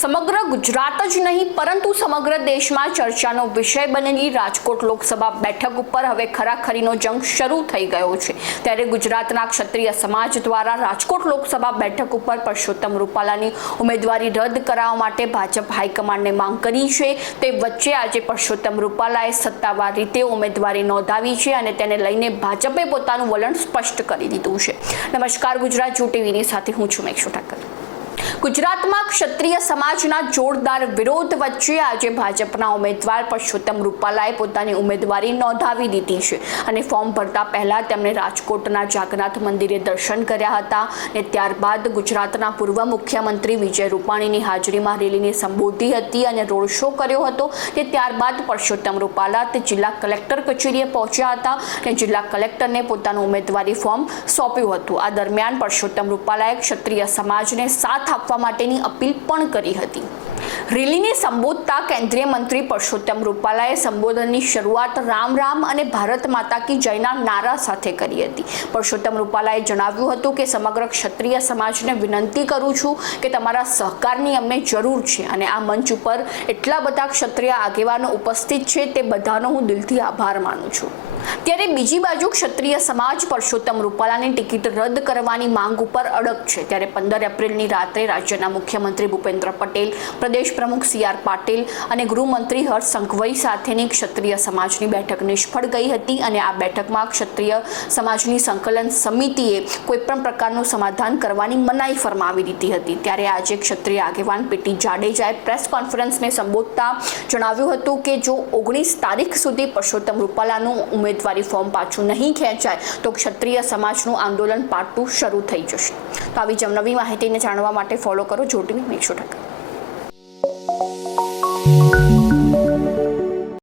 સમગ્ર ગુજરાત જ નહીં, પરંતુ સમગ્ર દેશમાં ચર્ચાનો વિષય બનેલી રાજકોટ લોકસભા બેઠક ઉપર હવે ખરાખરીનો જંગ શરૂ થઈ ગયો છે. ત્યારે ગુજરાતના ક્ષત્રિય સમાજ દ્વારા રાજકોટ લોકસભા બેઠક ઉપર પરસોત્તમ રૂપાલાની ઉમેદવારી રદ કરાવવા માટે ભાજપ હાઈકમાન્ડને માંગ કરી છે. તે વચ્ચે આજે પરસોત્તમ રૂપાલાએ સત્તાવાર રીતે ઉમેદવારી નોંધાવી છે અને તેને લઈને ભાજપે પોતાનું વલણ સ્પષ્ટ કરી દીધું છે. નમસ્કાર, ગુજરાત જુ ટીવીની સાથે હું છું મેક્ષુ ઠાકર. ગુજરાતમાં ક્ષત્રિય સમાજના જોરદાર વિરોધ વચ્ચે આજે ભાજપના ઉમેદવાર પરસોત્તમ રૂપાલાએ પોતાની ઉમેદવારી નોંધાવી દીધી છે અને ફોર્મ ભરતા પહેલા તેમણે રાજકોટના જાગનાથ મંદિરે દર્શન કર્યા હતા અને ત્યારબાદ ગુજરાતના પૂર્વ મુખ્યમંત્રી વિજય રૂપાણીની હાજરીમાં રેલીને સંબોધી હતી અને રોડ શો કર્યો હતો તે ત્યારબાદ પરસોત્તમ રૂપાલા તે જિલ્લા કલેક્ટર કચેરીએ પહોંચ્યા હતા અને જિલ્લા કલેક્ટરને પોતાનું ઉમેદવારી ફોર્મ સોંપ્યું હતું. આ દરમિયાન પરસોત્તમ રૂપાલાએ ક્ષત્રિય સમાજને સાથ આપવા માટેની અપીલ પણ કરી હતી. રેલીને સંબોધતા કેન્દ્રીય મંત્રી પરસોત્તમ રૂપાલાએ સંબોધનની શરૂઆત રામ રામ અને ભારત માતા કી જયના નારા સાથે કરી હતી. પરસોત્તમ રૂપાલાએ જણાવ્યું હતું કે સમગ્ર ક્ષત્રિય સમાજને વિનંતી કરું છું કે તમારા સહકારની અમને જરૂર છે અને આ મંચ ઉપર એટલા બધા ક્ષત્રિય આગેવાનો ઉપસ્થિત છે તે બધાનો હું દિલથી આભાર માનું છું. ત્યારે બીજી બાજુ ક્ષત્રિય સમાજ પરસોત્તમ રૂપાલાની ટિકિટ રદ કરવાની માંગ ઉપર અડગ છે. ત્યારે પંદર એપ્રિલની રાત્રે રાજ્યના મુખ્યમંત્રી ભૂપેન્દ્ર પટેલ, પ્રદેશ પ્રમુખ સી આર પાટીલ અને ગૃહમંત્રી હર્ષ સંઘવઈ સાથેની ક્ષત્રિય સમાજની બેઠક નિષ્ફળ ગઈ હતી અને આ બેઠકમાં ક્ષત્રિય સમાજની સંકલન સમિતિએ કોઈપણ પ્રકારનું સમાધાન કરવાની મનાઈ ફરમાવી દીધી હતી. ત્યારે આજે ક્ષત્રિય આગેવાન પીટી જાડેજાએ પ્રેસ કોન્ફરન્સને સંબોધતા જણાવ્યું હતું કે જો ઓગણીસ તારીખ સુધી પરસોત્તમ રૂપાલાનું ઉમેદવારી ફોર્મ પાછું નહીં ખેંચાય, તો ક્ષત્રિય સમાજનું આંદોલન પાટું શરૂ થઈ જશે. તો આવી જ માહિતીને જાણવા માટે ફોલો કરો, જોટીવી મેક્ષો ઠક્કર